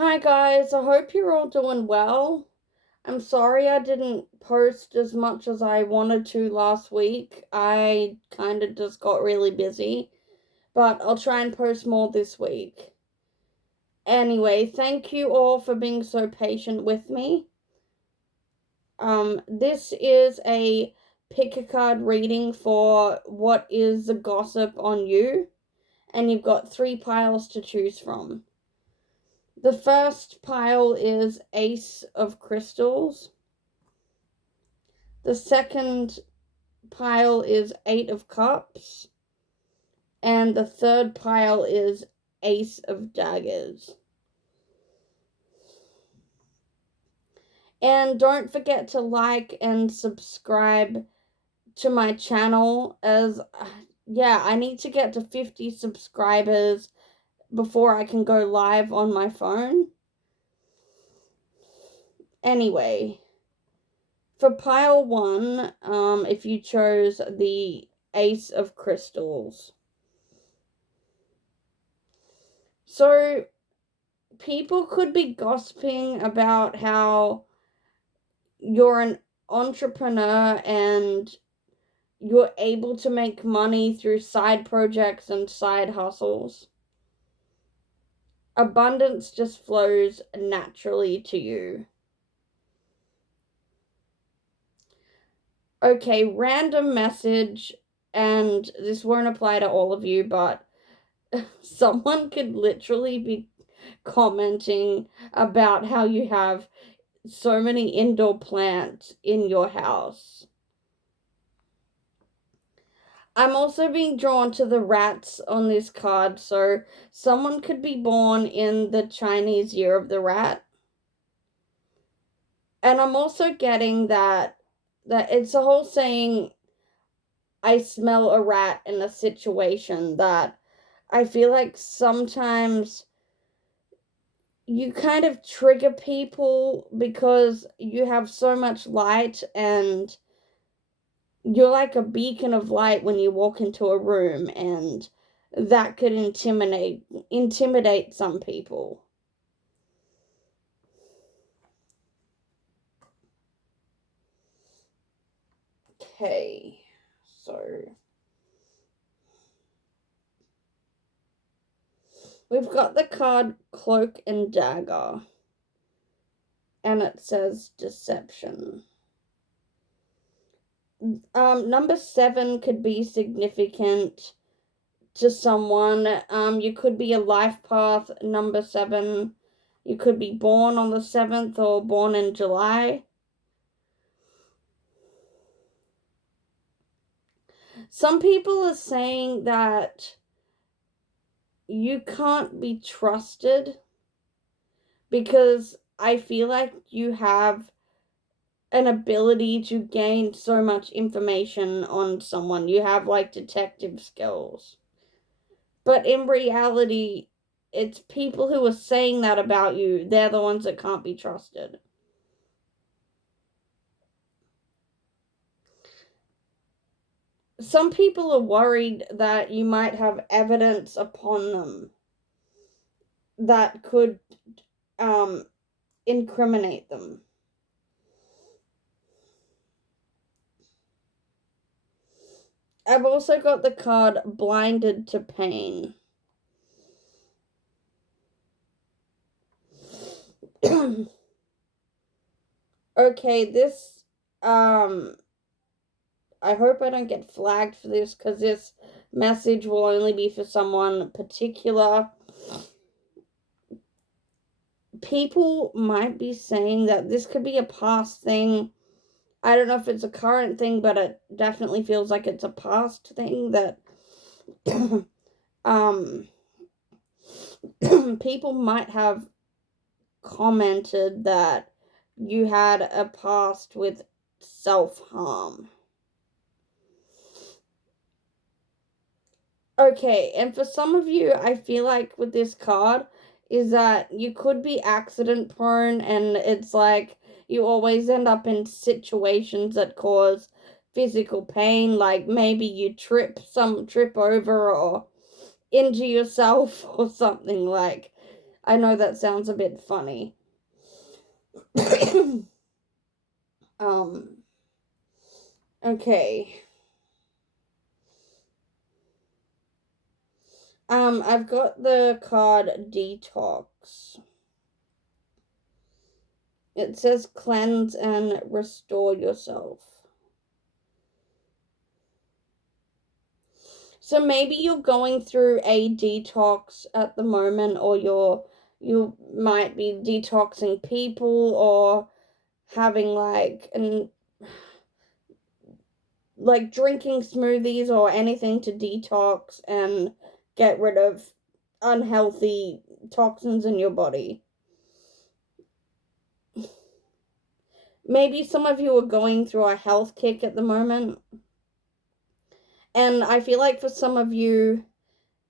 Hi guys, I hope you're all doing well. I'm sorry I didn't post as much as I wanted to last week. I kind of just got really busy, but I'll try and post more this week. Anyway, thank you all for being so patient with me. This is a pick a card reading for what is the gossip on you, and you've got 3 piles to choose from. The first pile is Ace of Crystals. The second pile is 8 of Cups. And the third pile is Ace of Daggers. And don't forget to like and subscribe to my channel, as I need to get to 50 subscribers before I can go live on my phone. Anyway, for pile 1, if you chose the Ace of Crystals. So, people could be gossiping about how you're an entrepreneur and you're able to make money through side projects and side hustles. Abundance just flows naturally to you. Okay, random message, and this won't apply to all of you, but someone could literally be commenting about how you have so many indoor plants in your house. I'm also being drawn to the rats on this card, so someone could be born in the Chinese Year of the Rat. And I'm also getting that it's a whole saying, I smell a rat in a situation, that I feel like sometimes you kind of trigger people because you have so much light, and you're like a beacon of light when you walk into a room, and that could intimidate some people. Okay, so we've got the card Cloak and Dagger, and it says deception. Number 7 could be significant to someone. You could be a life path number 7. You could be born on the 7th or born in July. Some people are saying that you can't be trusted because I feel like you have an ability to gain so much information on someone. You have like detective skills. But in reality, it's people who are saying that about you. They're the ones that can't be trusted. Some people are worried that you might have evidence upon them that could incriminate them. I've also got the card Blinded to Pain. Okay, this, I hope I don't get flagged for this, because this message will only be for someone particular. People might be saying that this could be a past thing. I don't know if it's a current thing, but it definitely feels like it's a past thing, that people might have commented that you had a past with self-harm. Okay, and for some of you, I feel like with this card is that you could be accident prone, and it's like you always end up in situations that cause physical pain, like maybe you trip over or injure yourself or something. Like, I know that sounds a bit funny. Okay. I've got the card Detox. It says cleanse and restore yourself. So maybe you're going through a detox at the moment, or you might be detoxing people, or having like drinking smoothies or anything to detox and get rid of unhealthy toxins in your body. Maybe some of you are going through a health kick at the moment. And I feel like for some of you,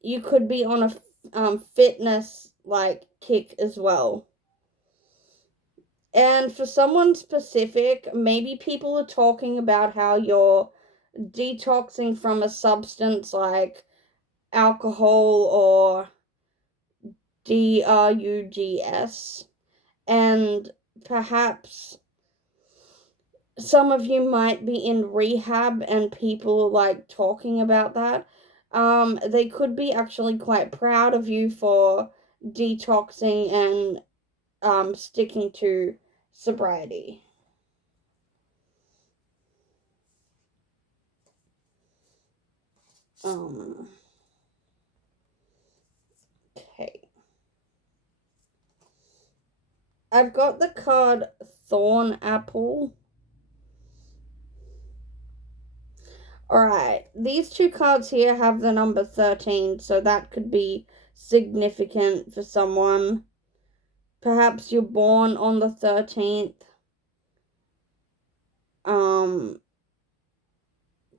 you could be on a fitness kick as well. And for someone specific, maybe people are talking about how you're detoxing from a substance like alcohol or drugs, and perhaps some of you might be in rehab and people talking about that. They could be actually quite proud of you for detoxing and sticking to sobriety. Okay. I've got the card Thorn Apple. Alright, these two cards here have the number 13, so that could be significant for someone. Perhaps you're born on the 13th.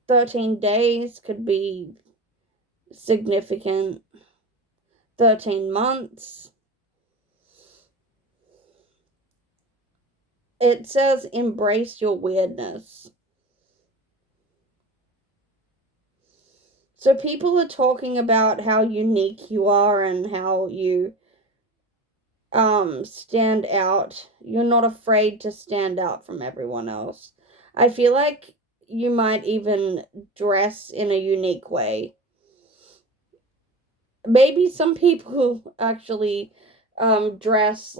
13 days could be significant. 13 months. It says embrace your weirdness. So people are talking about how unique you are and how you stand out. You're not afraid to stand out from everyone else. I feel like you might even dress in a unique way. Maybe some people actually dress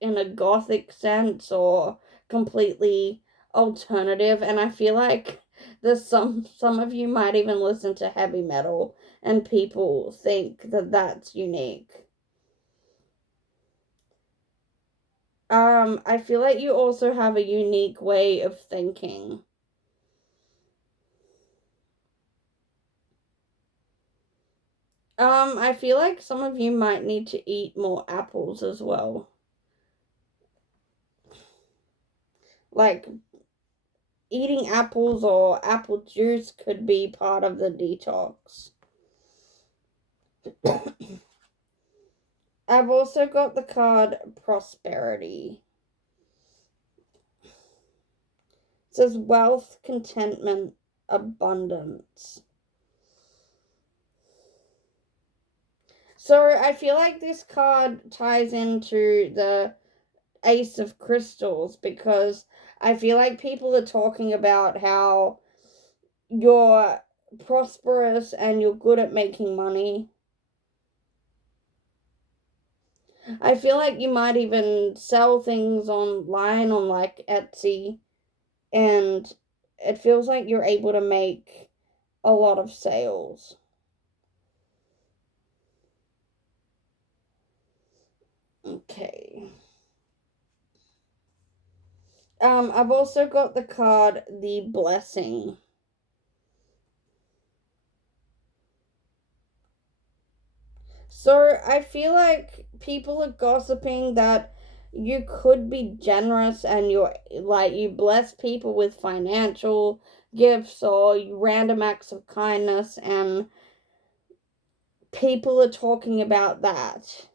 in a gothic sense or completely alternative, and I feel like there's some of you might even listen to heavy metal and people think that that's unique. I feel like you also have a unique way of thinking. I feel like some of you might need to eat more apples as well. Like, eating apples or apple juice could be part of the detox. I've also got the card Prosperity. It says wealth, contentment, abundance. So I feel like this card ties into the Ace of Crystals, because I feel like people are talking about how you're prosperous and you're good at making money. I feel like you might even sell things online on Etsy, and it feels like you're able to make a lot of sales. Okay. I've also got the card The Blessing. So I feel like people are gossiping that you could be generous and you bless people with financial gifts or random acts of kindness, and people are talking about that.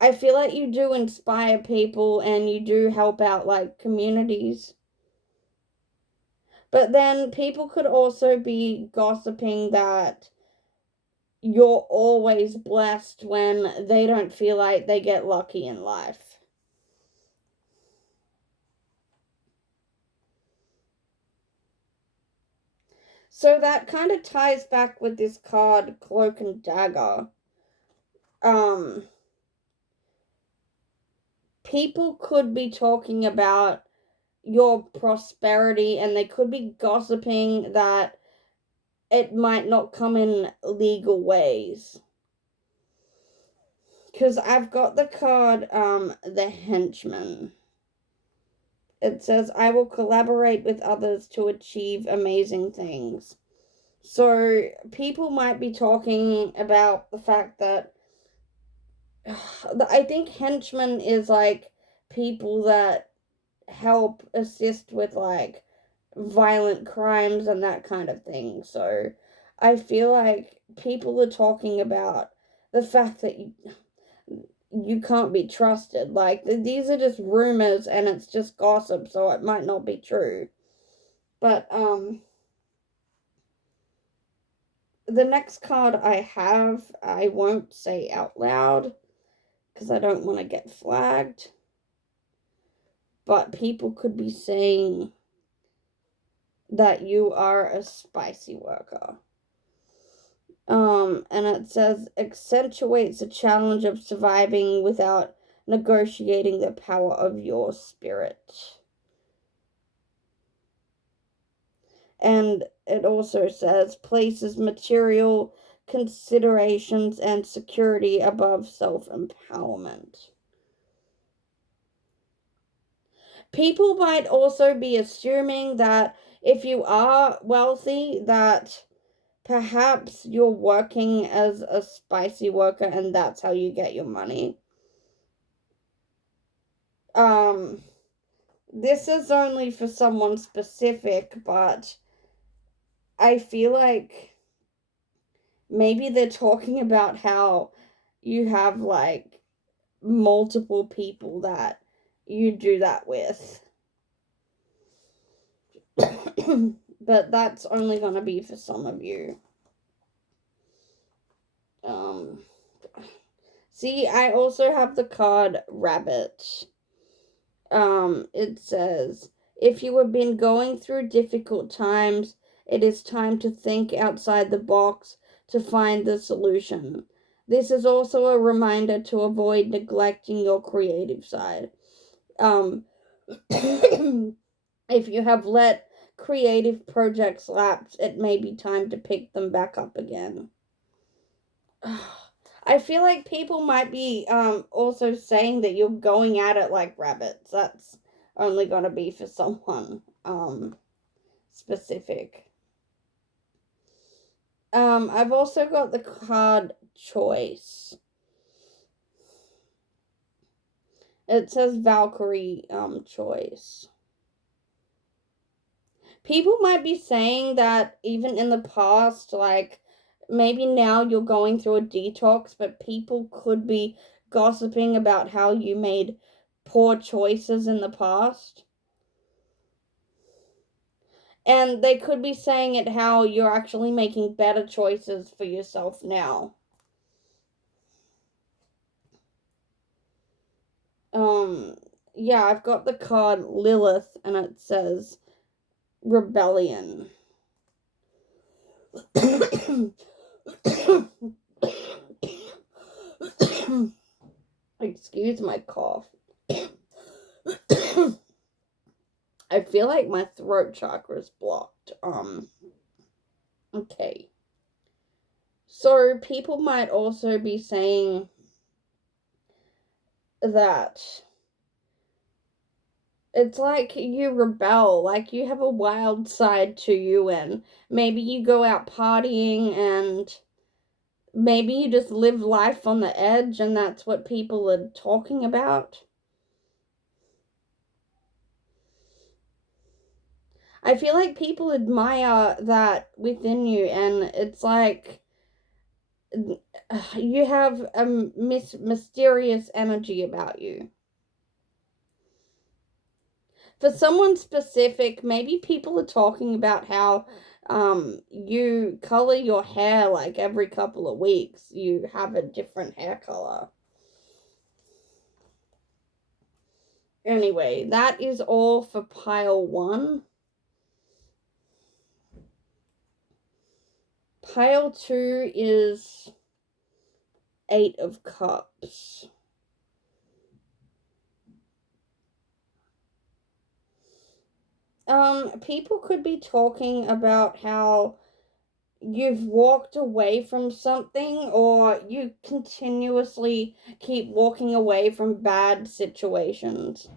I feel like you do inspire people and you do help out communities. But then people could also be gossiping that you're always blessed when they don't feel like they get lucky in life. So that kind of ties back with this card, Cloak and Dagger. Um, People could be talking about your prosperity, and they could be gossiping that it might not come in legal ways. Because I've got the card, the Henchman. It says, I will collaborate with others to achieve amazing things. So people might be talking about the fact that I think henchmen is like people that help assist with like violent crimes and that kind of thing. So I feel like people are talking about the fact that you can't be trusted. Like these are just rumors and it's just gossip, so it might not be true. But the next card I have, I won't say out loud because I don't want to get flagged. But people could be saying that you are a spicy worker. And it says accentuates the challenge of surviving without negotiating the power of your spirit. And it also says places material considerations and security above self-empowerment. People might also be assuming that if you are wealthy, that perhaps you're working as a spicy worker and that's how you get your money. This is only for someone specific, but I feel like maybe they're talking about how you have like multiple people that you do that with. But that's only going to be for some of you. See, I also have the card Rabbit. It says, if you have been going through difficult times, it is time to think outside the box to find the solution. This is also a reminder to avoid neglecting your creative side. If you have let creative projects lapse, it may be time to pick them back up again. I feel like people might be also saying that you're going at it like rabbits. That's only going to be for someone specific. I've also got the card Choice. It says Valkyrie Choice. People might be saying that even in the past, like maybe now you're going through a detox, but people could be gossiping about how you made poor choices in the past. And they could be saying it how you're actually making better choices for yourself now. Yeah, I've got the card Lilith and it says Rebellion. Excuse my cough. I feel like my throat chakra is blocked. Okay. So people might also be saying that it's like you rebel, like you have a wild side to you, and maybe you go out partying and maybe you just live life on the edge, and that's what people are talking about. I feel like people admire that within you, and it's like you have a mysterious energy about you. For someone specific, maybe people are talking about how you color your hair like every couple of weeks. You have a different hair color. Anyway, that is all for pile 1. Pile 2 is 8 of Cups. People could be talking about how you've walked away from something, or you continuously keep walking away from bad situations.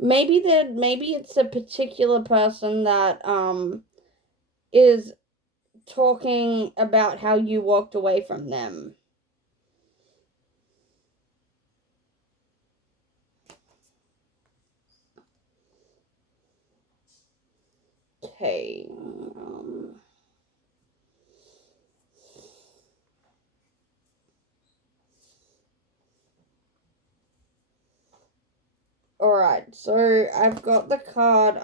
Maybe it's a particular person that is talking about how you walked away from them. Okay. Alright, so I've got the card,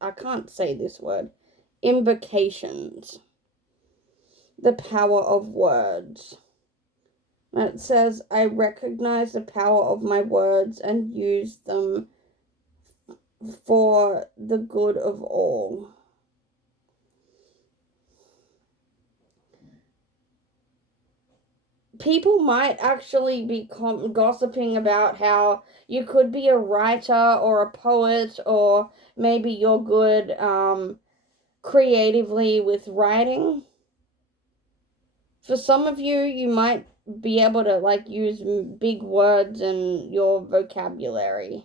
I can't say this word, invocations. The power of words. And it says, I recognize the power of my words and use them for the good of all. People might actually be gossiping about how you could be a writer or a poet, or maybe you're good creatively with writing. For some of you, you might be able to like use big words in your vocabulary.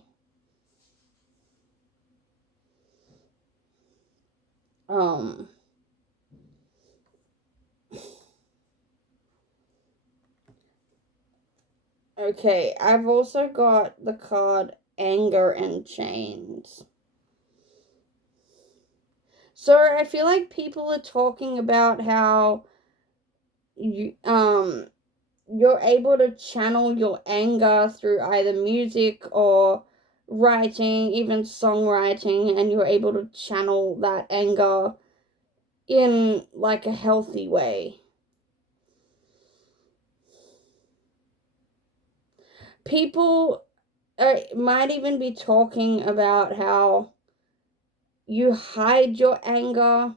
Okay, I've also got the card Anger and Chains. So I feel like people are talking about how you're able to channel your anger through either music or writing, even songwriting, and you're able to channel that anger in like a healthy way. People might even be talking about how you hide your anger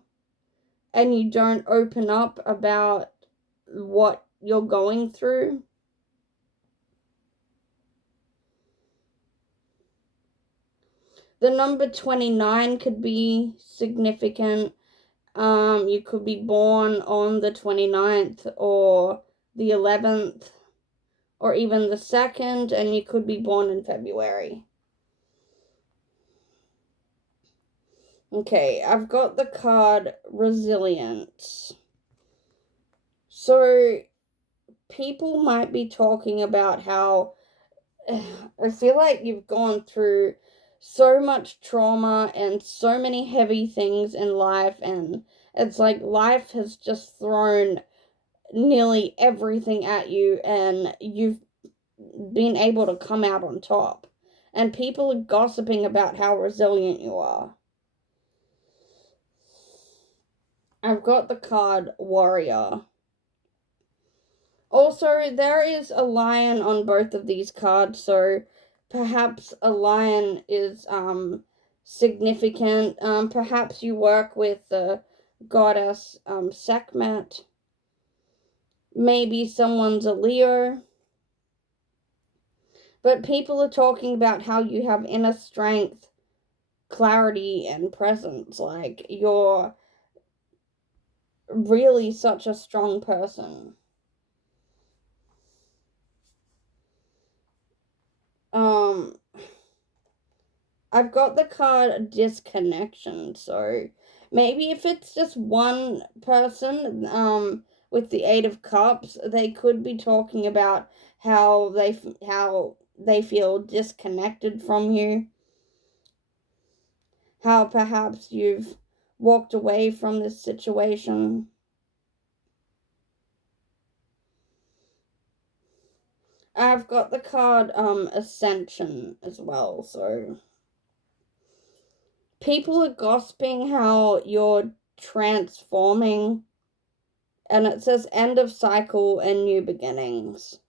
and you don't open up about what you're going through. The number 29 could be significant. You could be born on the 29th or the 11th or even the 2nd, and you could be born in February. Okay, I've got the card Resilience. So people might be talking about how I feel like you've gone through so much trauma and so many heavy things in life, and it's like life has just thrown nearly everything at you, and you've been able to come out on top. And people are gossiping about how resilient you are. I've got the card Warrior. Also, there is a lion on both of these cards, so perhaps a lion is significant. Perhaps you work with the goddess Sekhmet. Maybe someone's a Leo. But people are talking about how you have inner strength, clarity, and presence. Like, you're really such a strong person. I've got the card Disconnection, so maybe if it's just one person, with the 8 of Cups, they could be talking about how they feel disconnected from you, how perhaps you've walked away from this situation. I've got the card Ascension as well. So people are gossiping how you're transforming, and it says end of cycle and new beginnings.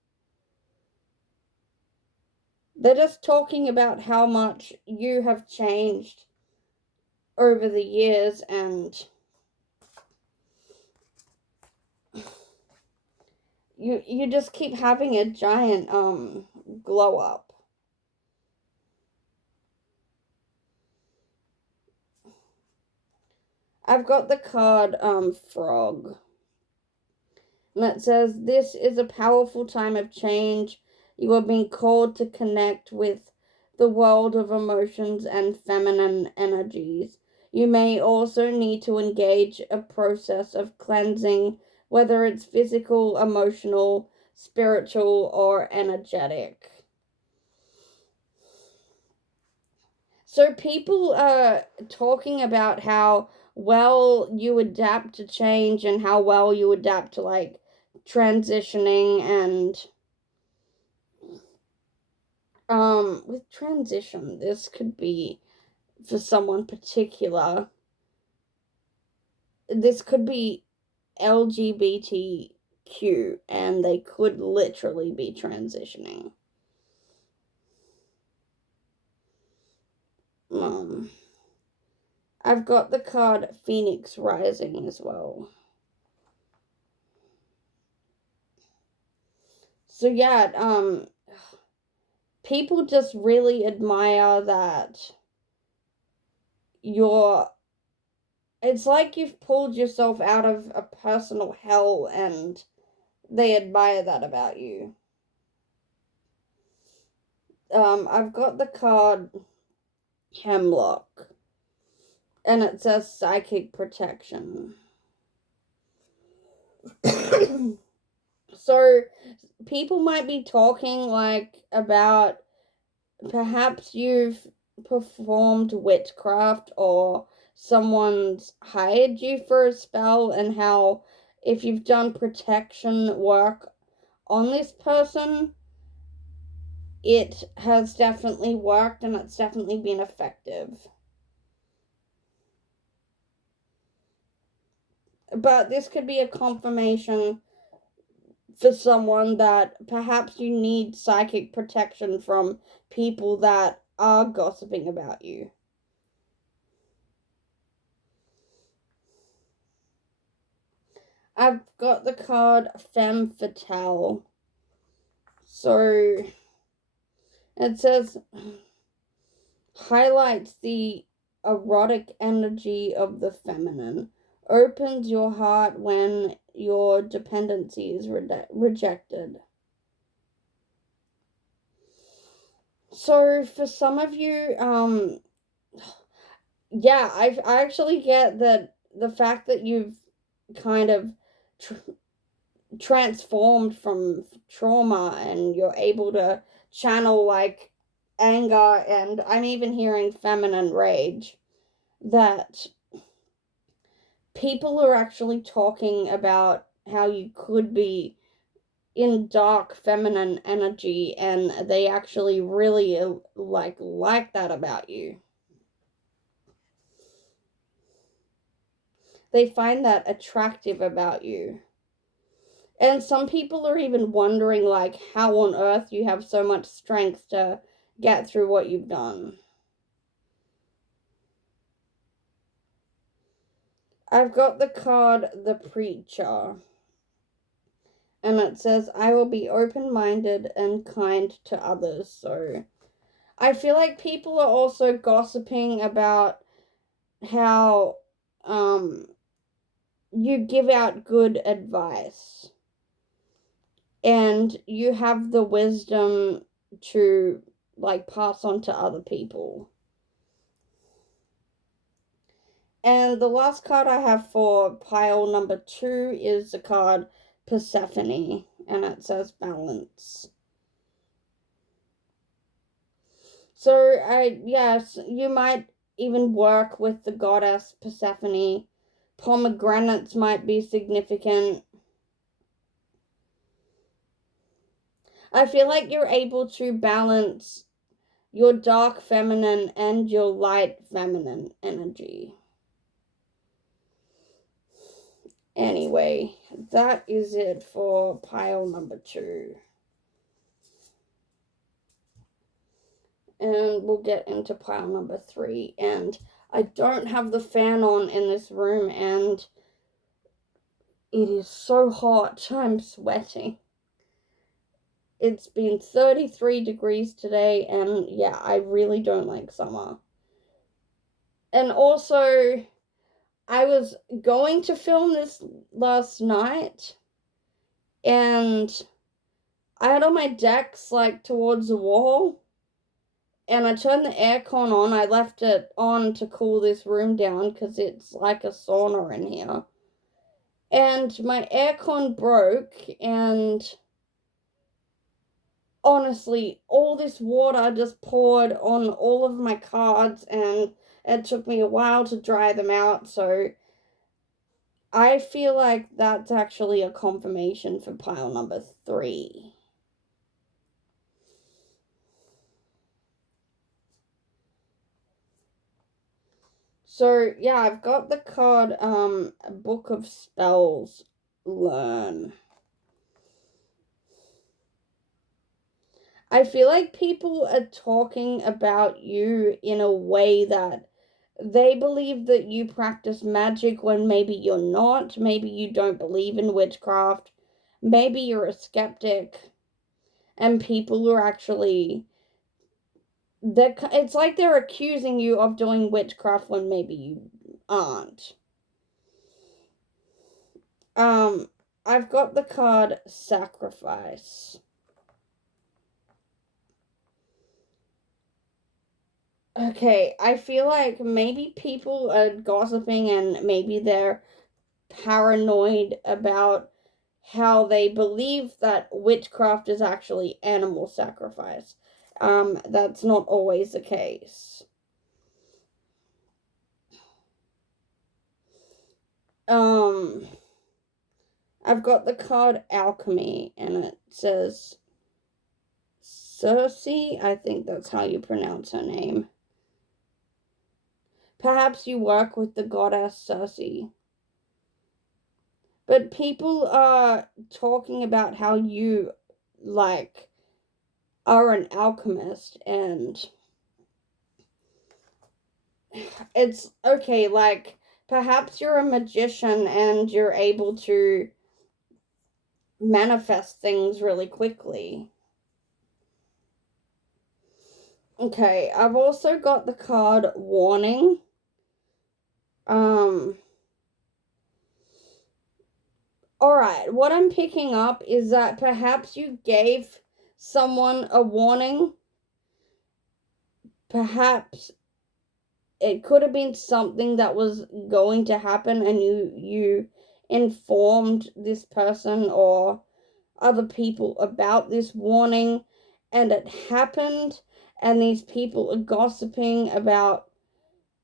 They're just talking about how much you have changed over the years, and you just keep having a giant glow up. I've got the card Frog. And it says, this is a powerful time of change. You are being called to connect with the world of emotions and feminine energies. You may also need to engage a process of cleansing, whether it's physical, emotional, spiritual, or energetic. So people are talking about how well you adapt to change and how well you adapt to like transitioning, and with transition this could be for someone particular. This could be LGBTQ and they could literally be transitioning. I've got the card Phoenix Rising as well. So yeah, people just really admire that it's like you've pulled yourself out of a personal hell and they admire that about you. I've got the card Hemlock, and it says psychic protection. So people might be talking like about perhaps you've performed witchcraft or someone's hired you for a spell, and how if you've done protection work on this person, it has definitely worked and it's definitely been effective. But this could be a confirmation for someone that perhaps you need psychic protection from people that are gossiping about you. I've got the card Femme Fatale. So it says highlights the erotic energy of the feminine, opens your heart when your dependency is rejected. So for some of you, yeah, I actually get that the fact that you've kind of transformed from trauma and you're able to channel like anger, and I'm even hearing feminine rage, that people are actually talking about how you could be in dark feminine energy and they actually really like that about you. They find that attractive about you. And some people are even wondering like how on earth you have so much strength to get through what you've done. I've got the card The Preacher. And it says, I will be open-minded and kind to others. So I feel like people are also gossiping about how you give out good advice and you have the wisdom to like pass on to other people. And the last card I have for pile number 2 is the card Persephone, and it says balance. So yes, you might even work with the goddess Persephone. Pomegranates might be significant. I feel like you're able to balance your dark feminine and your light feminine energy. Anyway, that is it for pile number 2. And we'll get into pile number 3. And I don't have the fan on in this room, and it is so hot. I'm sweating. It's been 33 degrees today, and yeah, I really don't like summer. And also, I was going to film this last night, and I had all my decks like towards the wall, and I turned the aircon on. I left it on to cool this room down because it's like a sauna in here. And my aircon broke, and honestly, all this water just poured on all of my cards, and it took me a while to dry them out, so I feel like that's actually a confirmation for pile number 3. So, yeah, I've got the card, Book of Spells, Learn. I feel like people are talking about you in a way that they believe that you practice magic when maybe you're not. Maybe you don't believe in witchcraft. Maybe you're a skeptic. And people are actually... it's like they're accusing you of doing witchcraft when maybe you aren't. I've got the card Sacrifice. Okay, I feel like maybe people are gossiping, and maybe they're paranoid about how they believe that witchcraft is actually animal sacrifice. That's not always the case. I've got the card Alchemy, and it says Circe, I think that's how you pronounce her name. Perhaps you work with the goddess Circe. But people are talking about how you, like, are an alchemist, and it's okay, like, perhaps you're a magician and you're able to manifest things really quickly. Okay, I've also got the card Warning. Alright, what I'm picking up is that perhaps you gave someone a warning. Perhaps it could have been something that was going to happen, and you informed this person or other people about this warning, and it happened, and these people are gossiping about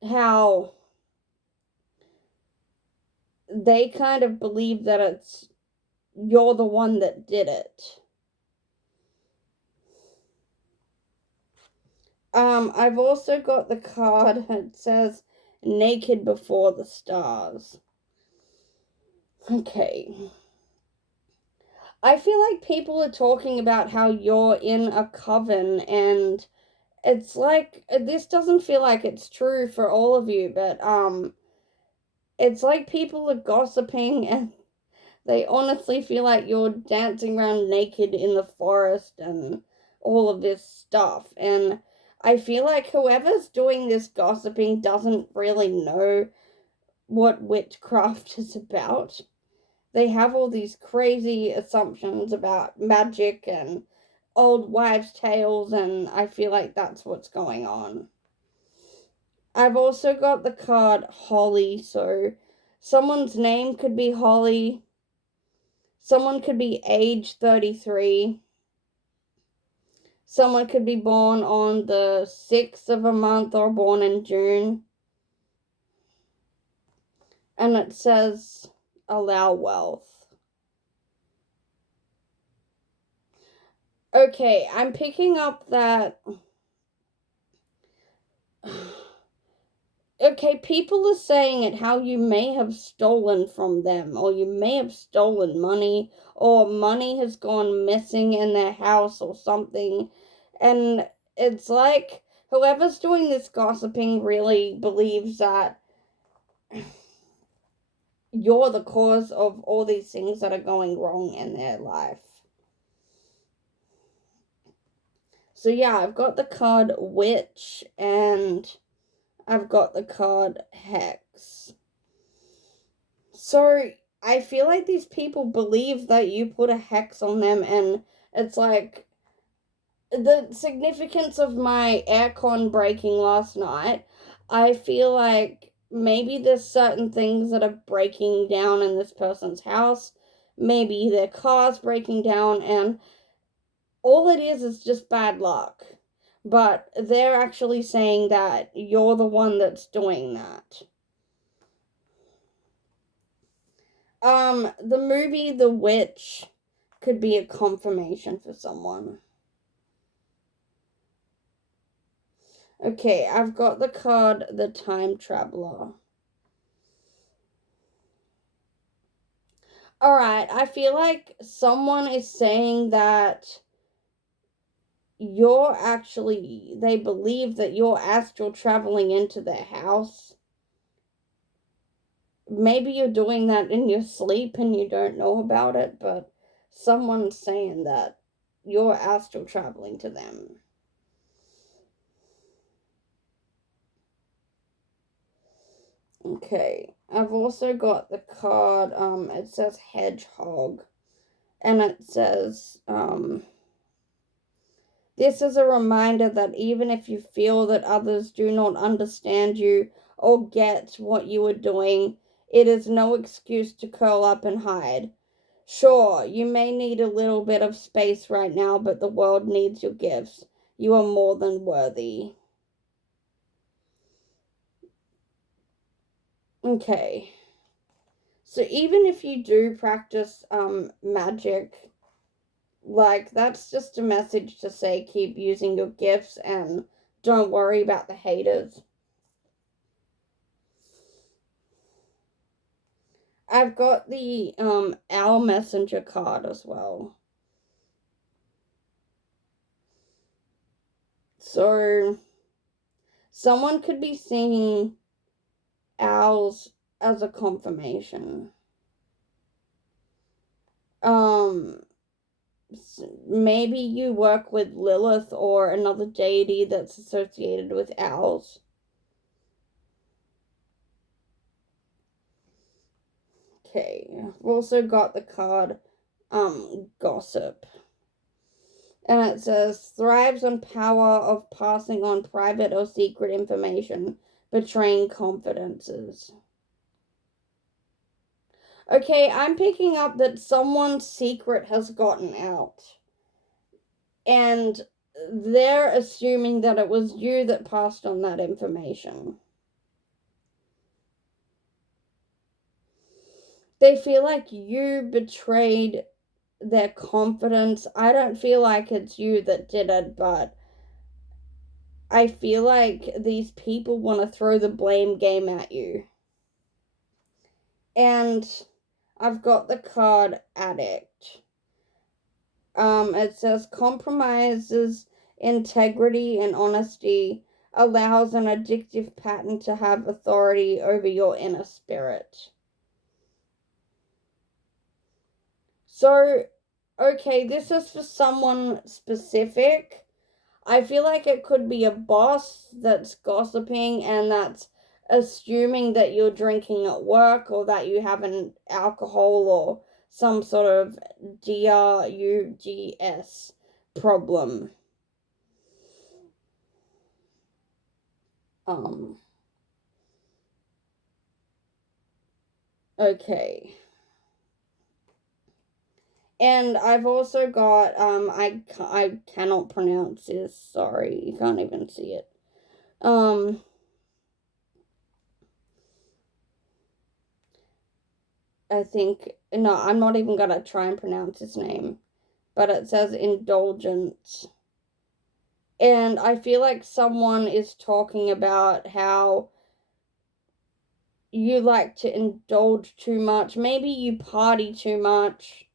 how they kind of believe that you're the one that did it. I've also got the card that says Naked Before the Stars. Okay. I feel like people are talking about how you're in a coven, and it's like, this doesn't feel like it's true for all of you, but it's like people are gossiping, and they honestly feel like you're dancing around naked in the forest and all of this stuff. And I feel like whoever's doing this gossiping doesn't really know what witchcraft is about. They have all these crazy assumptions about magic and old wives' tales, and I feel like that's what's going on. I've also got the card Holly, so someone's name could be Holly. Someone could be age 33. Someone could be born on the 6th of a month or born in June. And it says, allow wealth. Okay, I'm picking up that. Okay, people are saying it how you may have stolen from them, or you may have stolen money, or money has gone missing in their house or something. And it's like whoever's doing this gossiping really believes that you're the cause of all these things that are going wrong in their life. So yeah, I've got the card Witch and I've got the card Hex. So I feel like these people believe that you put a hex on them, and it's like the significance of my aircon breaking last night. I feel like maybe there's certain things that are breaking down in this person's house. Maybe their car's breaking down, and all it is just bad luck. But they're actually saying that you're the one that's doing that. The movie The Witch could be a confirmation for someone. Okay, I've got the card The Time Traveler. Alright, I feel like someone is saying that they believe that you're astral traveling into their house. Maybe you're doing that in your sleep and you don't know about it, but someone's saying that you're astral traveling to them. Okay, I've also got the card, it says Hedgehog, and it says, this is a reminder that even if you feel that others do not understand you or get what you are doing, it is no excuse to curl up and hide. Sure, you may need a little bit of space right now, but the world needs your gifts. You are more than worthy. Okay. So even if you do practice magic, like that's just a message to say keep using your gifts and don't worry about the haters. I've got the Owl Messenger card as well. So someone could be seeing owls as a confirmation. Um Maybe you work with Lilith or another deity that's associated with owls. Okay, I've also got the card Gossip. And it says thrives on power of passing on private or secret information, betraying confidences. Okay, I'm picking up that someone's secret has gotten out. And they're assuming that it was you that passed on that information. They feel like you betrayed their confidence. I don't feel like it's you that did it, but I feel like these people want to throw the blame game at you. And I've got the card Addict. It says compromises integrity and honesty, allows an addictive pattern to have authority over your inner spirit. So, okay, this is for someone specific. I feel like it could be a boss that's gossiping and that's assuming that you're drinking at work or that you have an alcohol or some sort of drugs problem. Um, okay. And I've also got, I cannot pronounce this, sorry, you can't even see it. I think, no, I'm not even gonna try and pronounce his name. but it says indulgence. And I feel like someone is talking about how you like to indulge too much. Maybe you party too much.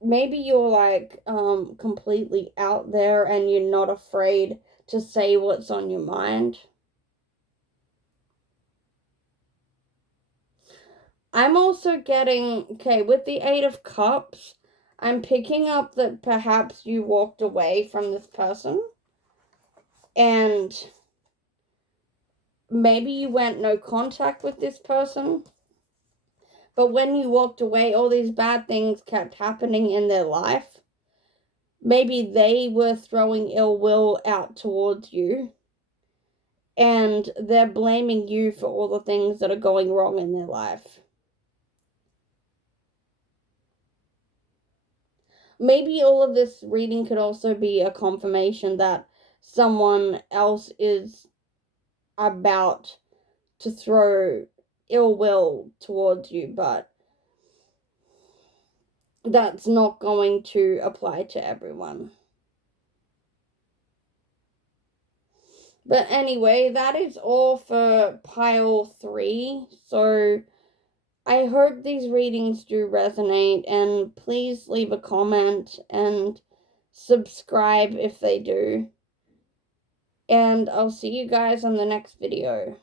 Maybe you're like completely out there and you're not afraid to say what's on your mind. I'm also getting, okay, with the Eight of Cups, I'm picking up that perhaps you walked away from this person and maybe you went no contact with this person, but when you walked away, all these bad things kept happening in their life. Maybe they were throwing ill will out towards you, and they're blaming you for all the things that are going wrong in their life. Maybe all of this reading could also be a confirmation that someone else is about to throw ill will towards you, but that's not going to apply to everyone. But anyway, that is all for pile 3. So I hope these readings do resonate, and please leave a comment and subscribe if they do. And I'll see you guys on the next video.